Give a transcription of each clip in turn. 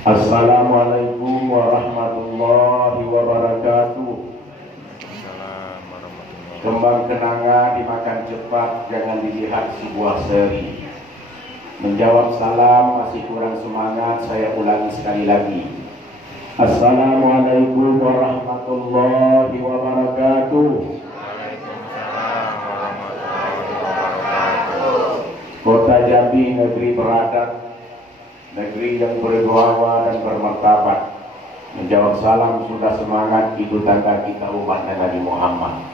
Assalamualaikum warahmatullahi wabarakatuh. Kembang kenanga dimakan cepat, jangan dilihat sebuah seri. Menjawab salam masih kurang semangat, saya ulangi sekali lagi. Assalamualaikum warahmatullahi wabarakatuh. Kota Jambi, negeri beradat, negeri yang berdoa dan bermartabat. Menjawab salam sudah semangat, ibu tangga kita umat Nabi Muhammad.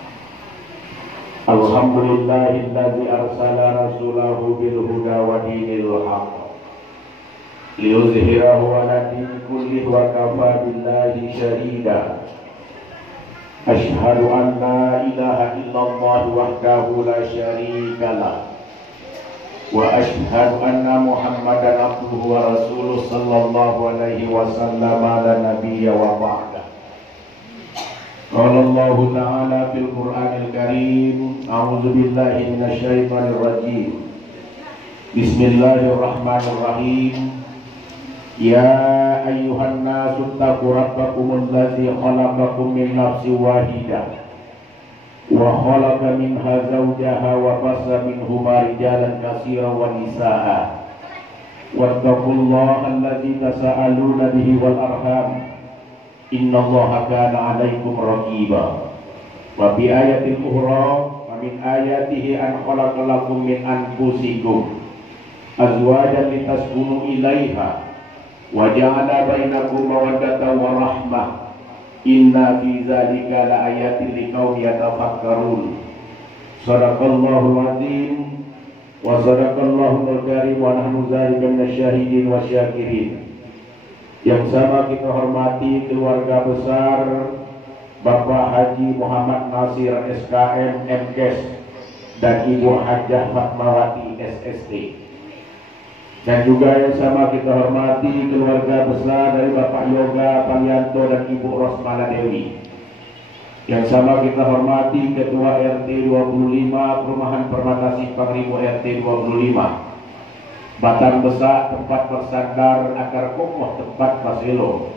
Alhamdulillahilladzi arsala rasulahu bil huda wa dinil haqq liyuzhirahu 'ala dini kullihi wa kafa billahi syahida. Asyhadu an la ilaha illallah wahdahu la syarika lah wa asyhadu anna Muhammadan abduhu wa rasuluh sallallahu alaihi wasallam la nabiyya wa ba'da. Qala Allah Ta'ala fil Qur'anil Karim, a'udzu billahi minasyaitonir rajim. Bismillahirrahmanirrahim. Ya ayyuhan nasu taqu rabbakumul ladzi khalaqakum min nafsin wahidah wa khalaqa minha zawjaha wa bassa minhuma rijalan katsiran wa nisaa'a. Wattaqullaha alladzi tasaaluna bihi wal arham. Innallaha kana 'alaikum raqiba. Wa bi ayatil ukhra wa min ayatihi an khalaqa lakum min anfusikum azwajan litaskunu ilaiha wa ja'ala bainakum mawaddatan wa rahmah. Inna fi dzalika laayatin liqaumin yatafakkarun. Shadaqallahul azim wa shadaqallahul karim wa nahnu dzalika minasyahidin wasyakirin. Yang sama kita hormati keluarga besar Bapak Haji Muhammad Nasir SKM MKes dan Ibu Hajah Fatmawati SST. Dan juga yang sama kita hormati keluarga besar dari Bapak Yoga Palianto dan Ibu Rosmala Dewi. Yang sama kita hormati Ketua RT 25 Perumahan Permata Simpang Ribu RT 25, Batang Besak tempat bersandar akar kokoh tempat Paselo,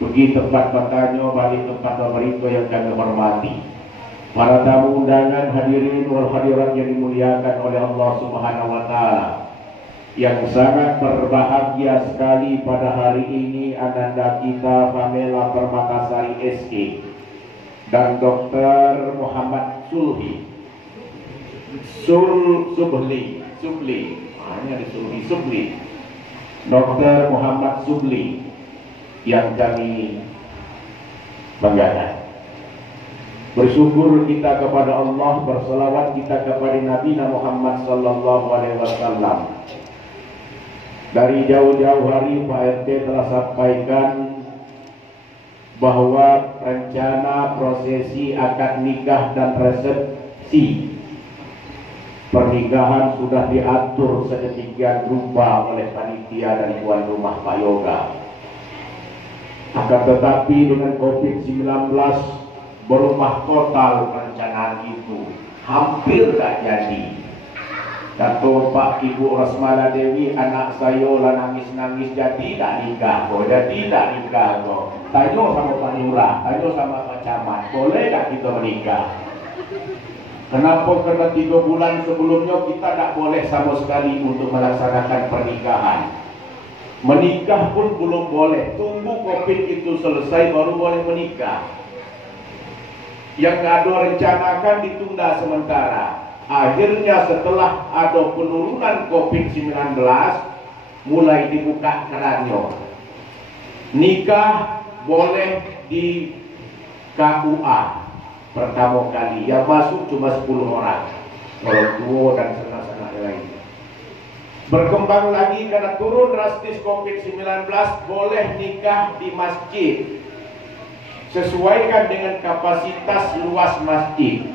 pergi tempat Batanyo, balik tempat Babarito yang kami hormati. Para tamu undangan, hadirin wal hadirat yang dimuliakan oleh Allah Subhanahu wa Ta'ala. Yang sangat berbahagia sekali pada hari ini ananda kita Pamela Permatasari SK dan Dr. Muhammad Subli Dr. Muhammad Subli yang kami banggakan. Bersyukur kita kepada Allah, berselawat kita kepada Nabi Muhammad sallallahu alaihi wasallam. Dari jauh-jauh hari Pak RT telah sampaikan bahwa rencana prosesi akad nikah dan resepsi pernikahan sudah diatur sedemikian rupa oleh panitia dan tuan rumah Pak Yoga. Akan tetapi dengan COVID-19 berubah total perencanaan itu, hampir tak jadi. Kata Pak Ibu Rosmala Dewi, anak saya lah nangis-nangis jadi tak nikah kok, jadi tak nikah kok. Tanya sama Pak Lurah, tanya sama Pak Camat, boleh tak kita menikah? Kenapa? Karena 3 bulan sebelumnya kita tak boleh sama sekali untuk melaksanakan pernikahan. Menikah pun belum boleh, tunggu COVID itu selesai baru boleh menikah. Yang ada rencanakan ditunda sementara. Akhirnya setelah ada penurunan COVID-19 mulai dibuka kerannya. Nikah boleh di KUA pertama kali, yang masuk cuma 10 orang, orang tua dan sanak-sanak lain. Berkembang lagi karena turun drastis COVID-19, boleh nikah di masjid. Sesuaikan dengan kapasitas luas masjid.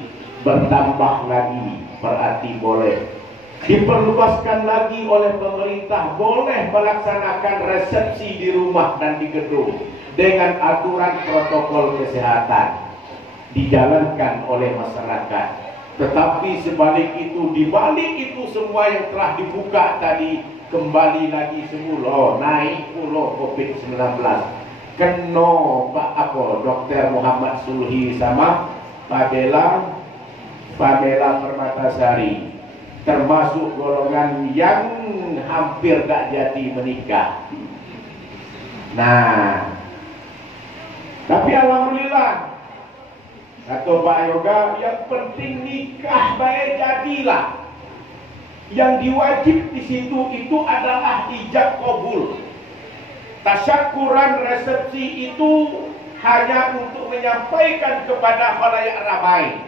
Bertambah lagi, berarti boleh. Diperluaskan lagi oleh pemerintah, boleh melaksanakan resepsi di rumah dan di gedung dengan aturan protokol kesehatan dijalankan oleh masyarakat. Tetapi sebalik itu, di balik itu semua yang telah dibuka tadi kembali lagi semula, naik pula COVID-19. Keno Pak Dr. Muhammad Sulhi sama Pamela Permatasari, termasuk golongan yang hampir gak jadi menikah. Nah, tapi alhamdulillah kata Pak Yoga, yang penting nikah baik jadilah. Yang diwajib di situ itu adalah ijab kabul. Tasyakuran resepsi itu hanya untuk menyampaikan kepada khalayak ramai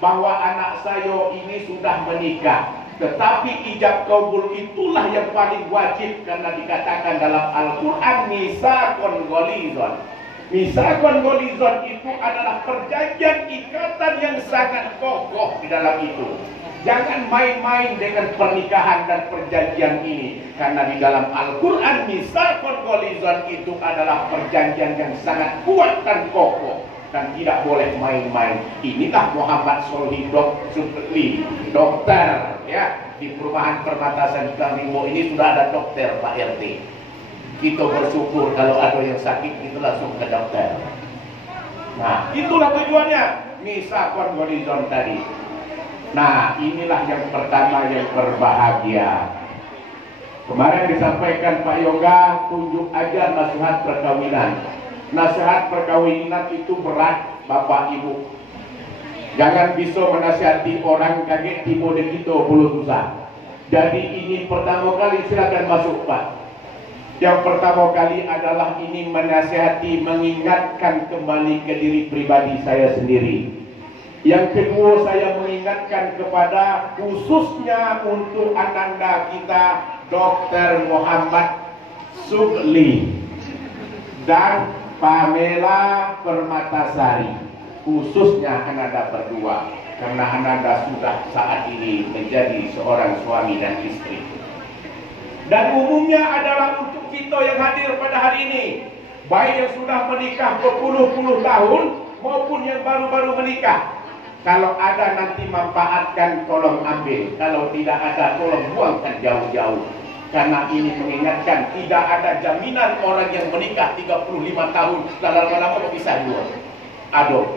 bahwa anak saya ini sudah menikah. Tetapi ijab kabul itulah yang paling wajib, karena dikatakan dalam Al-Quran misaqon ghalidhon. Misaqon ghalidhon itu adalah perjanjian ikatan yang sangat kokoh di dalam itu. Jangan main-main dengan pernikahan dan perjanjian ini, karena di dalam Al-Quran misaqon ghalidhon itu adalah perjanjian yang sangat kuat dan kokoh dan tidak boleh main-main. Inilah Muhammad Sulhi dokter ya, di perumahan Permatasan Kalimu ini sudah ada dokter Pak RT. Kita bersyukur kalau ada yang sakit itu langsung ke dokter. Nah, itulah tujuannya misaqon ghalidhon tadi. Nah, inilah yang pertama yang berbahagia. Kemarin disampaikan Pak Yoga, tunjuk aja nasihat perkawinan. Nasihat perkawinan itu berat, Bapak Ibu. Jangan bisa menasihati orang kaget tiba di kita belum susah. Jadi ini pertama kali, silakan masuk Pak. Yang pertama kali adalah ini menasihati, mengingatkan kembali ke diri pribadi saya sendiri. Yang kedua, saya mengingatkan kepada khususnya untuk ananda kita Dr. Muhammad Sulhi dan Pamela Permatasari, khususnya ananda berdua, karena ananda sudah saat ini menjadi seorang suami dan istri. Dan umumnya adalah untuk kita yang hadir pada hari ini, baik yang sudah menikah berpuluh-puluh tahun maupun yang baru-baru menikah. Kalau ada nanti manfaatkan, tolong ambil. Kalau tidak ada, tolong buangkan jauh-jauh. Karena ini mengingatkan, tidak ada jaminan orang yang menikah 35 tahun lama-lama bisa dua. Aduh.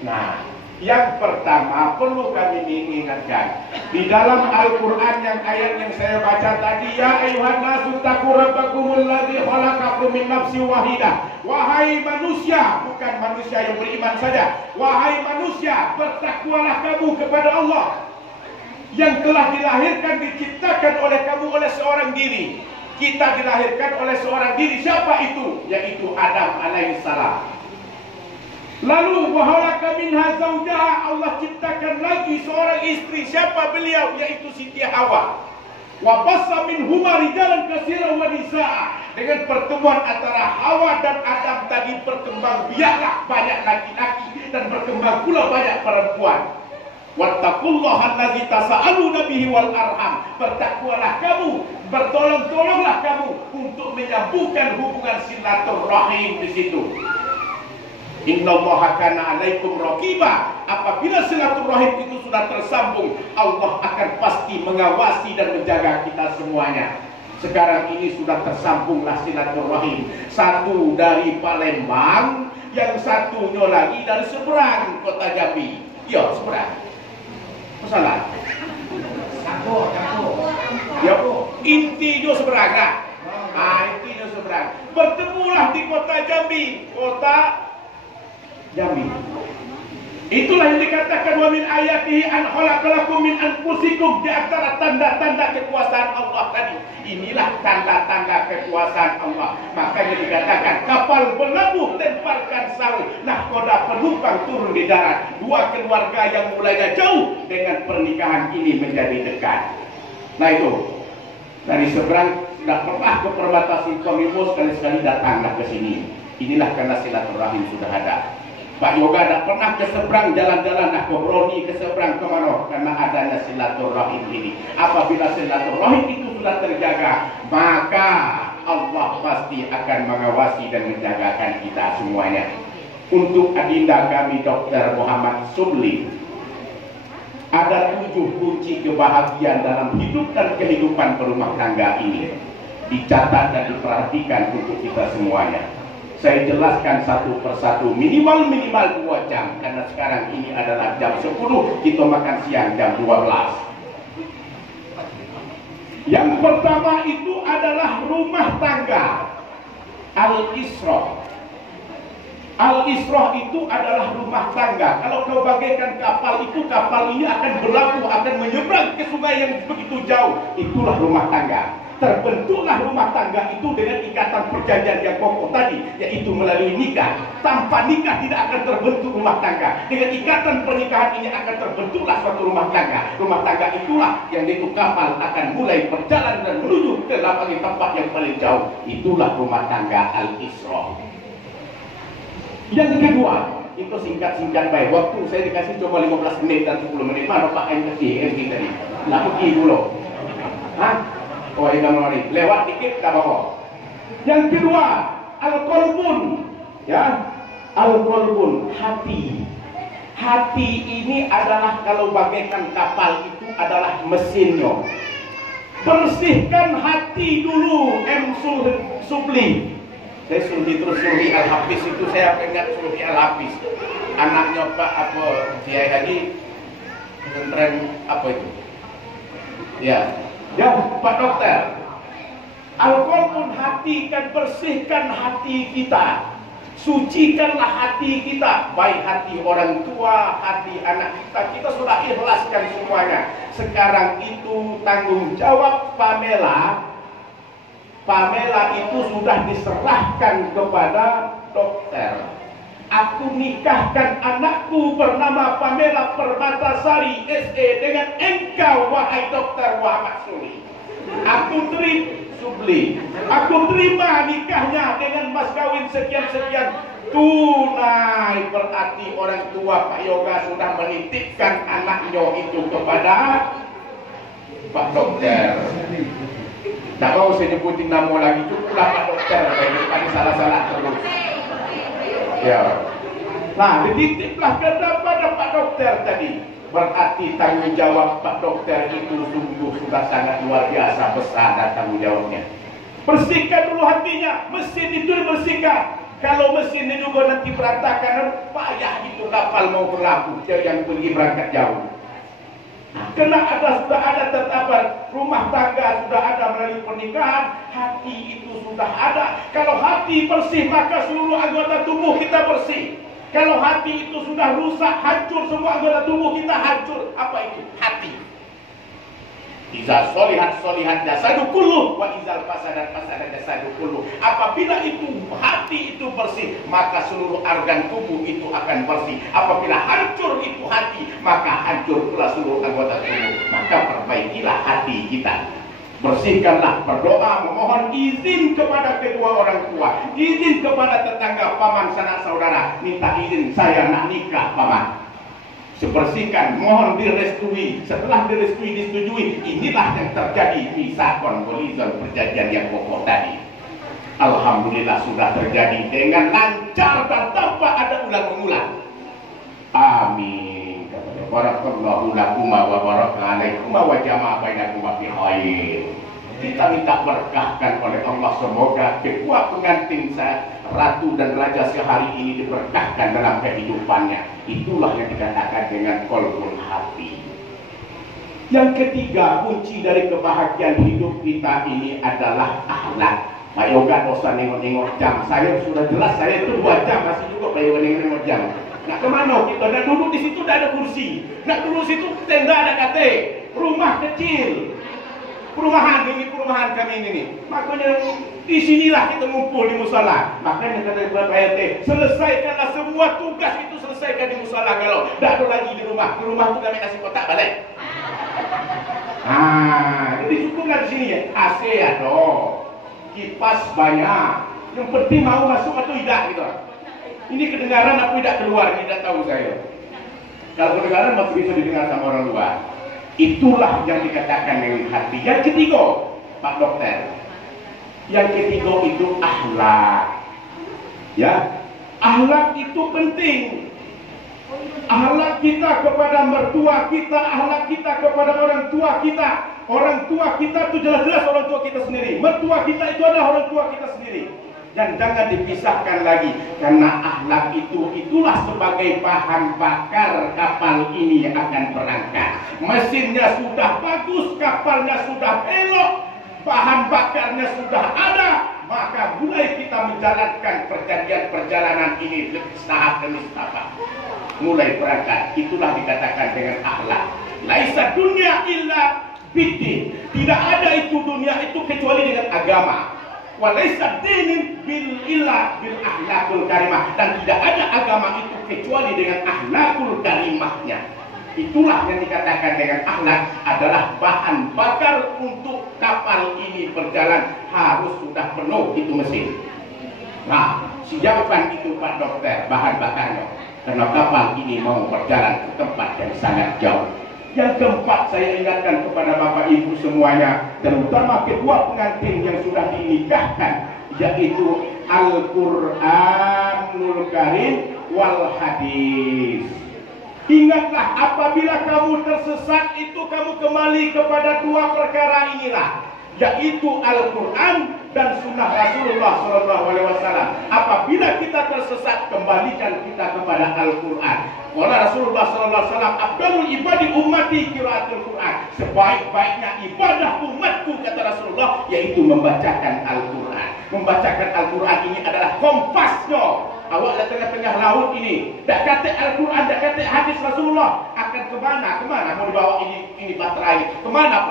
Nah, yang pertama perlu kami ingatkan, di dalam Al-Quran yang ayat yang saya baca tadi, ya ayuhan nasu taqu rabbakumul ladzi khalaqakum min nafsin wahidah. Wahai manusia, bukan manusia yang beriman saja, wahai manusia, bertakwalah kamu kepada Allah yang telah dilahirkan, diciptakan oleh kamu oleh seorang diri. Kita dilahirkan oleh seorang diri. Siapa itu? Yaitu Adam alaihissalam. Lalu wahalaka minha zaujaha, Allah ciptakan lagi seorang istri. Siapa beliau? Yaitu Siti Hawa. Wa bassa minhuma rijalan katsiran wa nisaa. Dengan pertemuan antara Hawa dan Adam tadi berkembang biaklah banyak laki-laki dan berkembang pula banyak perempuan. Wattaqullaha allazi tasaaluna bihi wal arham. Bertakwalah kamu, bertolong-tolonglah kamu untuk menyambungkan hubungan silaturahim di situ. Innallaha kana 'alaikum raqiba. Apabila silaturahim itu sudah tersambung, Allah akan pasti mengawasi dan menjaga kita semuanya. Sekarang ini sudah tersambunglah silaturahim. Satu dari Palembang, yang satunya lagi dari seberang kota Jambi. Ya, seberang. Masalah. Satu. Ya, intinya seberang lah. Intinya seberang. Bertemulah di kota Jambi. Itulah yang dikatakan wa min ayatihi an khalaqalakum min anfusikum, di antara tanda-tanda kekuasaan Allah tadi. Inilah tanda-tanda kekuasaan Allah. Makanya dikatakan kapal berlabuh lemparkan sail, nahkoda penumpang turun di darat. Dua keluarga yang mulainya jauh dengan pernikahan ini menjadi dekat. Nah itu dari seberang tidak pernah ke perbatasan Kominfo, sekali-sekali datanglah ke sini. Inilah karena silaturahim sudah ada. Pak Yoga tidak pernah ke seberang jalan-jalan, ke Broni, ke seberang ke mana, karena adanya silaturahim ini. Apabila silaturahim itu sudah terjaga, maka Allah pasti akan mengawasi dan menjagakan kita semuanya. Untuk adinda kami Dr. Muhammad Sulhi, ada 7 kunci kebahagiaan dalam hidup dan kehidupan berumah tangga ini. dicatat dan diperhatikan untuk kita semuanya. Saya jelaskan satu persatu, minimal 2 jam, karena sekarang ini adalah jam 10, kita makan siang jam 12. Yang pertama itu adalah rumah tangga, al-isroh. Al-isroh itu adalah rumah tangga. Kalau kau bagaikan kapal itu, kapal ini akan berlabuh, akan menyeberang ke sungai yang begitu jauh. Itulah rumah tangga. Terbentuklah rumah tangga itu dengan ikatan perjanjian yang kokoh tadi, yaitu melalui nikah. Tanpa nikah tidak akan terbentuk rumah tangga. Dengan ikatan pernikahan ini akan terbentuklah suatu rumah tangga. Rumah tangga itulah yang itu kapal akan mulai berjalan dan menuju ke lapang tempat yang paling jauh. Itulah rumah tangga al-isroh. Yang kedua, itu singkat-singkat baik. Waktu saya dikasih cuma 15 menit dan 10 menit. Mana Pak MKC tadi? Nak pergi dulu. Hah? Oh, ini mari. Lewat dikit tak apa. Yang kedua, al-qalbun. Ya, al-qalbun, hati. Hati ini adalah kalau bagaikan kapal itu adalah mesinnya. Bersihkan hati dulu, Subli. Saya Suhi Al-Hafiz itu, saya ingat Suhi Al-Hafiz. Anaknya Pak Kiai Haji pesantren apa itu? Ya, Pak Dokter. Al-qalbun, hati, kan bersihkan hati kita. Sucikanlah hati kita, baik hati orang tua, hati anak kita. Kita sudah ikhlaskan semuanya. Sekarang itu tanggung jawab Pamela. Pamela itu sudah diserahkan kepada dokter. Aku nikahkan anakku bernama Pamela Permatasari SE dengan engkau, wahai dokter Muhammad Suli. Aku terima nikahnya dengan mas kawin sekian-sekian tunai. Berarti orang tua Pak Yoga sudah menitipkan anaknya itu kepada Pak Dokter. Tak mau saya nyebutin nama lagi, cukuplah Pak Dokter daripada salah-salah terus. Ya. Nah, dititiplah kepada Pak Dokter tadi. Berarti tanggung jawab Pak Dokter itu sungguh sudah sangat luar biasa besar dan tanggung jawabnya. Bersihkan dulu hatinya, mesin itu dibersihkan. Kalau mesin itu juga nanti berantakan, payah itu kapal mau berlabuh yang pergi berangkat jauh. Karena sudah ada terdapat rumah tangga, sudah ada melalui pernikahan, hati itu sudah ada. Kalau hati bersih, maka seluruh anggota tubuh kita bersih. Kalau hati itu sudah rusak, hancur, semua anggota tubuh kita hancur. Apa itu? Hati. Iza solihat jasadu kulluh, wa izal fasadat jasadu kulluh. Apabila itu hati itu bersih, maka seluruh organ tubuh itu akan bersih. Apabila hancur itu hati, maka hancur pula seluruh anggota tubuh. Maka perbaikilah hati kita. Bersihkanlah, berdoa, memohon izin kepada kedua orang tua, izin kepada tetangga, paman, sanak saudara, minta izin saya nak nikah paman. Sebersihkan, mohon direstui. Setelah direstui, disetujui, inilah yang terjadi misakon golizon, perjanjian yang kokoh tadi. Alhamdulillah sudah terjadi dengan lancar dan tanpa ada ulang-ulang. Amin. Barakallahu lakuma wa baraka alaikuma wa jama'a bainakuma fi khair. Kita minta berkahkan oleh Allah, semoga kedua pengantin ratu dan raja sehari ini diberkahkan dalam kehidupannya. Itulah yang dikatakan dengan qalbul hati. Yang ketiga, kunci dari kebahagiaan hidup kita ini adalah akhlak. Pak Yoga dosa nengok-nengok jam. Saya sudah jelas, saya itu 2 jam masih juga Pak Yoga nengok jam. Nak kemana kita? Nak duduk di situ tidak ada kursi. Nak duduk situ tenda ada kate. Rumah kecil. Perumahan kami ini. Makanya di sinilah kita ngumpul di musala. Makanya kata Pak RT, selesaikanlah semua tugas itu, selesaikan di musala. Kalau tidak ada lagi di rumah itu kami kasih kotak balik. Jadi cukuplah di sini ya. AC ada, kipas banyak. Yang penting mau masuk atau tidak gitu. Ini kedengaran apa tidak keluar, tidak tahu saya. Kalau kedengaran masih bisa didengar sama orang luar. Itulah yang dikatakan dengan hati. Yang ketiga, Pak Dokter. Yang ketiga itu akhlak. Ya, akhlak itu penting. Akhlak kita kepada mertua kita, akhlak kita kepada orang tua kita, orang tua kita itu jelas-jelas orang tua kita sendiri. Mertua kita itu adalah orang tua kita sendiri. Dan jangan dipisahkan lagi, karena akhlak itulah sebagai bahan bakar kapal ini yang akan berangkat. Mesinnya sudah bagus, kapalnya sudah elok, bahan bakarnya sudah ada, maka mulai kita menjalankan perjalanan ini tahap demi tahap. Mulai berangkat, itulah dikatakan dengan akhlak. Laisa dunia illa bidin. Tidak ada itu dunia itu kecuali dengan agama. Walaysa dinin bil akhlakul karimah, dan tidak ada agama itu kecuali dengan akhlakul karimahnya. Itulah yang dikatakan dengan akhlak adalah bahan bakar untuk kapal ini berjalan, harus sudah penuh itu mesin. Nah, siapkan itu Pak Dokter bahan bakarnya, karena kapal ini mau berjalan ke tempat yang sangat jauh. Yang keempat, saya ingatkan kepada Bapak Ibu semuanya, terutama kedua pengantin yang sudah dinikahkan, yaitu Al-Quranul Karim wal Hadis. Ingatlah, apabila kamu tersesat itu kamu kembali kepada dua perkara inilah, yaitu Al-Quran dan Sunnah Rasulullah SAW. Apabila kita tersesat, kembalikan kita kepada Al-Quran. Wala Rasulullah SAW, Abdul ibadi ummati qiraatul Quran. Sebaik-baiknya ibadah umatku, kata Rasulullah, yaitu membacakan Al-Quran. Membacakan Al-Quran ini adalah kompasnya. Awak di tengah-tengah laut ini, dak kata Al-Quran, dak kata hadis Rasulullah, akan kemana? Kemana mau dibawa ini baterai? Kemana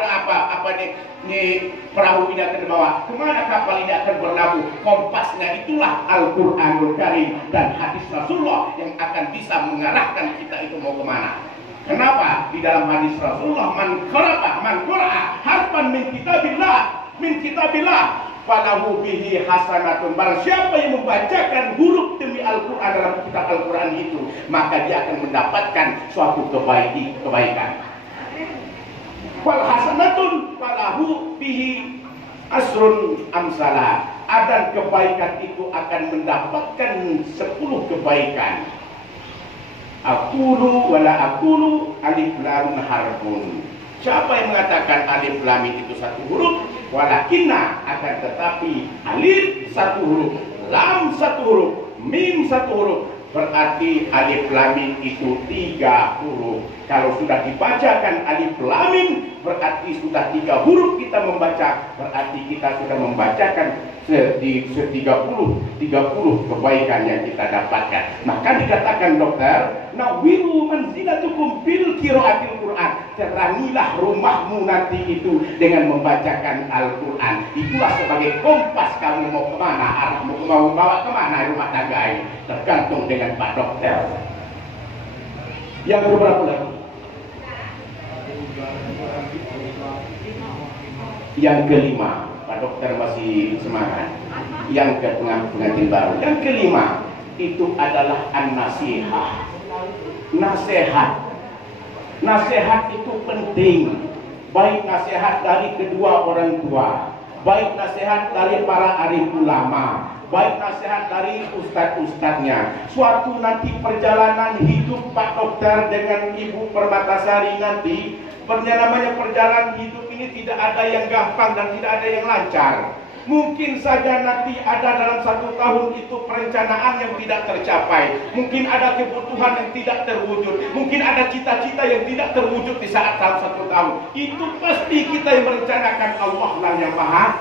ini perahu ini akan dibawa? Kemana kapal ini akan berlabuh? Kompasnya itulah Al-Quranul Karim dan hadis Rasulullah yang akan bisa mengarahkan kita itu mau kemana. Kenapa? Di dalam hadis Rasulullah, man qara'a harfan min kitabillah falahu bihi hasanatun. Barang siapa yang membacakan huruf demi Al-Quran dalam kitab Al-Quran itu, maka dia akan mendapatkan suatu kebaikan. Wal hasanatun falahu bihi asrun amsalah. Dan kebaikan itu akan mendapatkan 10 kebaikan. Aqulu wala aqulu alif lam harfun. Siapa yang mengatakan alif lam itu satu huruf, walakinna akan tetapi alif satu huruf, lam satu huruf, mim satu huruf, berarti alif lam itu 3 huruf. Kalau sudah dibacakan alif lam berarti sudah 3 huruf kita membaca, berarti kita sudah membacakan 30 kebaikan yang kita dapatkan. Maka dikatakan dokter, nawiru manzilatukum bil qiraatil Quran. Terangilah rumahmu nanti itu dengan membacakan Al-Quran. Itulah sebagai kompas kamu mau kemana, arahmu mau bawa kemana rumah tangga ini, tergantung dengan Pak Dokter. Yang berapa lagi? Yang kelima, Pak Dokter masih semangat. Yang ke-6 pengantin baru. Yang kelima itu adalah an-nasihah. Nasihat itu penting. Baik nasihat dari kedua orang tua, baik nasihat dari para alim ulama, baik nasihat dari ustadz-ustadznya. Suatu nanti perjalanan hidup Pak Dokter dengan Ibu Permatasari nanti, namanya perjalanan hidup ini tidak ada yang gampang dan tidak ada yang lancar. Mungkin saja nanti ada dalam 1 tahun itu perencanaan yang tidak tercapai. Mungkin ada kebutuhan yang tidak terwujud. Mungkin ada cita-cita yang tidak terwujud di saat dalam 1 tahun. Itu pasti kita yang merencanakan, Allah lah yang maha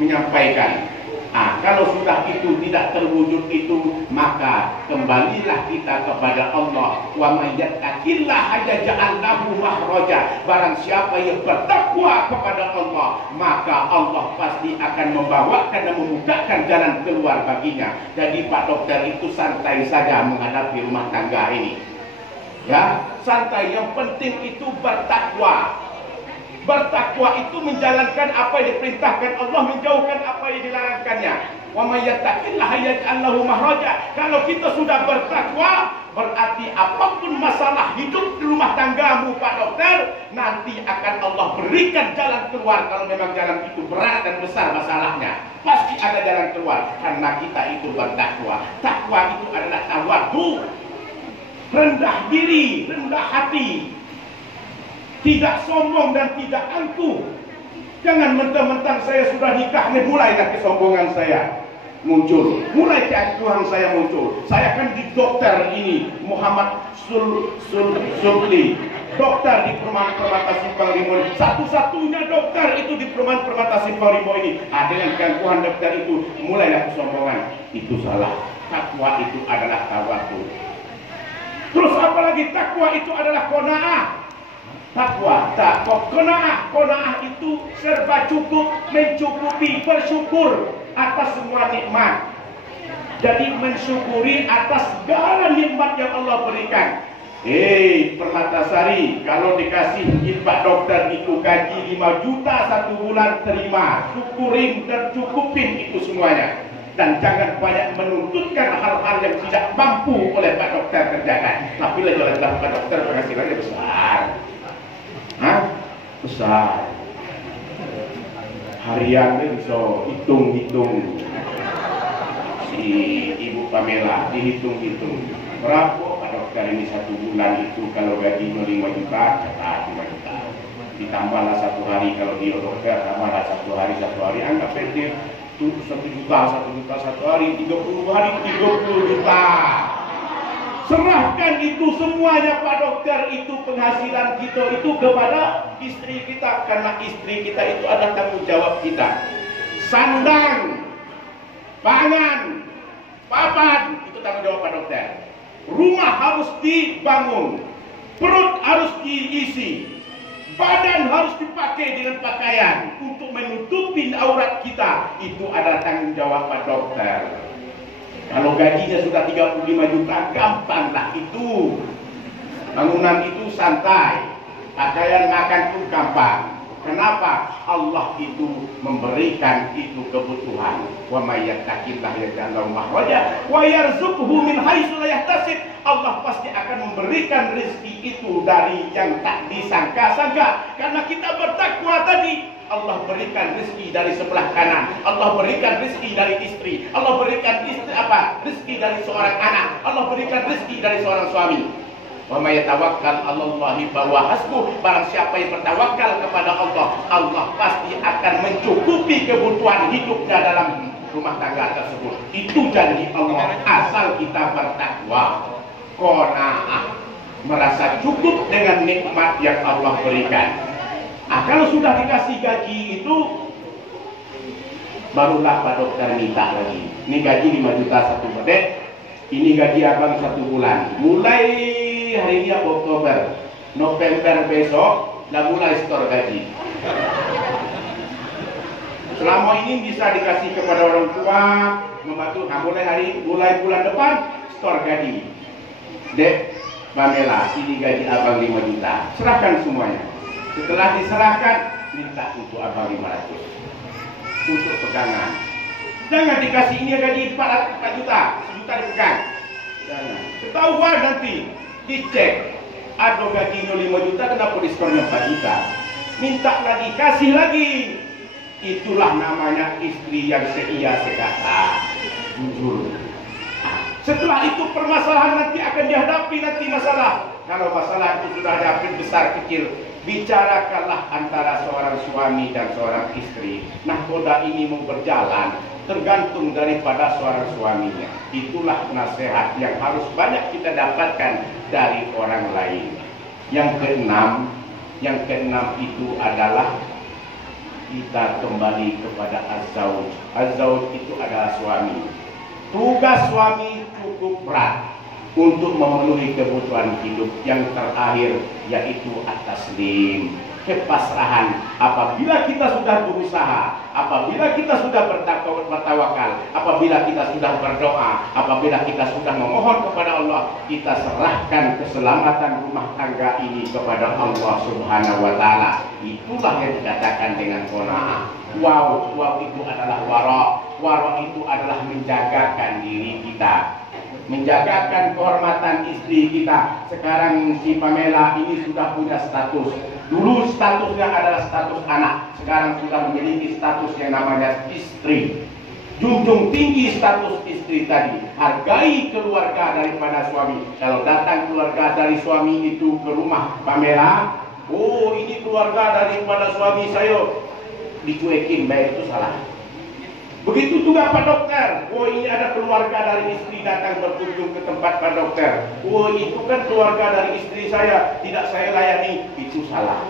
menyampaikan. Kalau sudah itu tidak terwujud itu, maka kembalilah kita kepada Allah. Wa may yattaqillaha yaj'al lahu makhraja. Barang siapa yang bertakwa kepada Allah, maka Allah pasti akan membawakan dan membukakan jalan keluar baginya. Jadi Pak Dokter itu santai saja menghadapi rumah tangga ini. Ya, santai. Yang penting itu bertakwa. Bertakwa itu menjalankan apa yang diperintahkan Allah, menjauhkan apa yang dilarangkannya. Wa may yattaqillaha yaj'al lahu makhraja. Kalau kita sudah bertakwa, berarti apapun masalah hidup di rumah tanggamu Pak Dokter, nanti akan Allah berikan jalan keluar. Kalau memang jalan itu berat dan besar masalahnya, pasti ada jalan keluar karena kita itu bertakwa. Takwa itu adalah tawadhu, rendah diri, rendah hati. tidak sombong dan tidak angkuh. Jangan mentang-mentang saya sudah nikah, mulailah kesombongan saya muncul, mulai keangkuhan saya muncul. Saya kan di dokter ini, Muhammad Sulli, dokter di Perumahan Permata Simpang Rimau, satu-satunya dokter itu di Perumahan Permata Simpang Rimau ini. Dengan keangkuhan dokter itu, mulailah kesombongan. Itu salah. Takwa itu adalah tawakkul. Terus apalagi takwa itu adalah qanaah. Takwa, qanaah itu serba cukup, mencukupi, bersyukur atas semua nikmat. Jadi mensyukuri atas segala nikmat yang Allah berikan. Permatasari, kalau dikasih Pak dokter itu gaji 5 juta 1 bulan, terima, syukurin dan cukupin itu semuanya. Dan jangan banyak menuntutkan hal-hal yang tidak mampu oleh Pak dokter kerjakan. Tapi oleh Pak dokter penghasilannya besar. Besar. Hariannya bisa hitung-hitung. Si Ibu Pamela dihitung-hitung. Berapa Pak dokter ini 1 bulan itu kalau gajinya 5 juta, kata 5 juta. Ditambahlah 1 hari kalau dia dokter, tambahlah 1 hari, anggap dia itu 1 juta 1 hari, 30 hari 30 juta. Serahkan itu semuanya Pak dokter, itu penghasilan kita itu kepada istri kita, karena istri kita itu adalah tanggung jawab kita. Sandang, pangan, papan itu tanggung jawab Pak dokter. Rumah harus dibangun, perut harus diisi, badan harus dipakai dengan pakaian untuk menutupi aurat kita. Itu adalah tanggung jawab Pak dokter. Kalau gajinya sudah 35 juta, gampanglah itu. Bangunan itu santai, pakaian makan pun gampang. Kenapa? Allah itu memberikan itu kebutuhan. Wa may yattaqillaha yaj'al lahu makhraja wa yarzuqhu min haitsu la yahtasib. Allah pasti akan memberikan rezeki itu dari yang tak disangka-sangka. Karena kita bertakwa tadi, Allah berikan rezeki dari sebelah kanan, Allah berikan rezeki dari istri, Allah berikan rezeki dari seorang anak, Allah berikan rezeki dari seorang suami. Wa may yatawakkal 'alallahi fahuwa hasbuh. Barang siapa yang bertawakal kepada Allah, Allah pasti akan mencukupi kebutuhan hidupnya dalam rumah tangga tersebut. Itu janji Allah asal kita bertakwa, qanaah, merasa cukup dengan nikmat yang Allah berikan. Kalau sudah dikasih gaji itu, barulah Pak dokter minta lagi. Ini gaji 5 juta 1 bulan. Ini gaji abang 1 bulan. Mulai hari ini Oktober, November besok, dah mulai setor gaji. Selama ini bisa dikasih kepada orang tua, membantu. Mulai bulan depan setor gaji. Dek, Pamela, ini gaji abang 5 juta. Serahkan semuanya. Setelah diserahkan, minta untuk abang 500 untuk pegangan. Jangan dikasih ini gaji 4 juta, 1 juta dipegang. Jangan. Ketahuan nanti, dicek. Ada gajinya 5 juta, kenapa diskonnya 4 juta? Minta lagi, kasih lagi. Itulah namanya istri yang setia sekata, jujur. Setelah itu permasalahan nanti akan dihadapi nanti masalah. Kalau masalah itu sudah dihadapi besar kecil, bicarakanlah antara seorang suami dan seorang istri. Nahkoda ini mau berjalan tergantung daripada seorang suaminya. Itulah nasihat yang harus banyak kita dapatkan dari orang lain. Yang keenam itu adalah kita kembali kepada az-zauj. Az-zauj itu adalah suami. Tugas suami cukup berat untuk memenuhi kebutuhan hidup. Yang terakhir yaitu at-taslim, kepasrahan. Apabila kita sudah berusaha, apabila kita sudah bertawakal, apabila kita sudah berdoa, apabila kita sudah memohon kepada Allah, kita serahkan keselamatan rumah tangga ini kepada Allah Subhanahu wa taala. Itulah yang dikatakan dengan qanaah. Wow itu adalah wara itu adalah menjagakan diri kita, menjagakan kehormatan istri kita. Sekarang si Pamela ini sudah punya status. Dulu statusnya adalah status anak, sekarang sudah memiliki status yang namanya istri. Junjung tinggi status istri tadi. Hargai keluarga daripada suami. Kalau datang keluarga dari suami itu ke rumah Pamela, oh ini keluarga daripada suami saya, dicuekin, baik itu salah. Begitu juga Pak Dokter, oh ini ada keluarga dari istri datang berkunjung ke tempat Pak Dokter, oh itu kan keluarga dari istri saya, tidak saya layani, itu salah.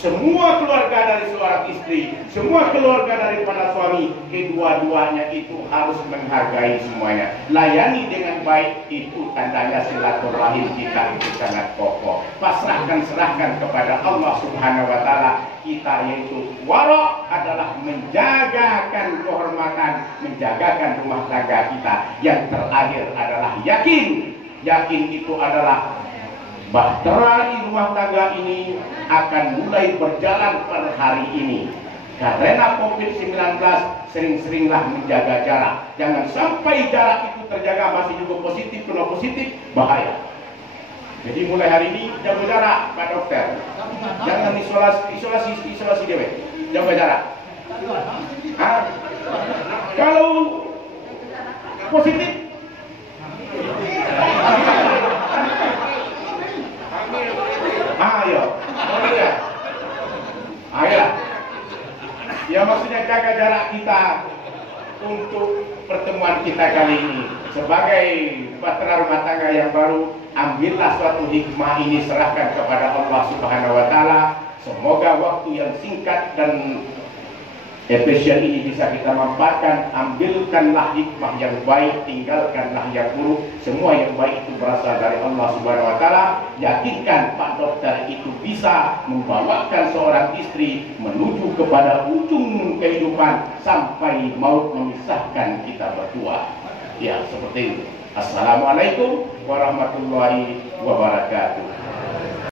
Semua keluarga dari seorang istri, semua keluarga daripada suami, kedua-duanya itu harus menghargai semuanya. Layani dengan baik, itu tandanya silaturahim kita itu sangat kokoh. Serahkan kepada Allah Subhanahu wa Ta'ala. Kita yaitu wara adalah menjagakan kehormatan, menjagakan rumah tangga kita. Yang terakhir adalah yakin. Yakin itu adalah bahtera di rumah tangga ini akan mulai berjalan pada hari ini. Karena COVID-19, sering-seringlah menjaga jarak. Jangan sampai jarak itu terjaga masih juga positif, kena positif, bahaya. Jadi mulai hari ini jaga jarak Pak Dokter. Jangan isolasi dewek. Jaga jarak. Kalau positif, ayo. Ya maksudnya jaga jarak kita untuk pertemuan kita kali ini. Sebagai bahtera rumah tangga yang baru, ambillah suatu hikmah ini, serahkan kepada Allah Subhanahu wa Ta'ala. Semoga waktu yang singkat dan spesial ini bisa kita manfaatkan. Ambilkanlah hikmah yang baik, tinggalkanlah yang buruk. Semua yang baik itu berasal dari Allah Subhanahu wa Ta'ala. Yakinkan Pak Dokter itu bisa membawakan seorang istri menuju kepada ujung kehidupan sampai maut memisahkan kita berdua. Ya, seperti itu. Assalamualaikum warahmatullahi wabarakatuh.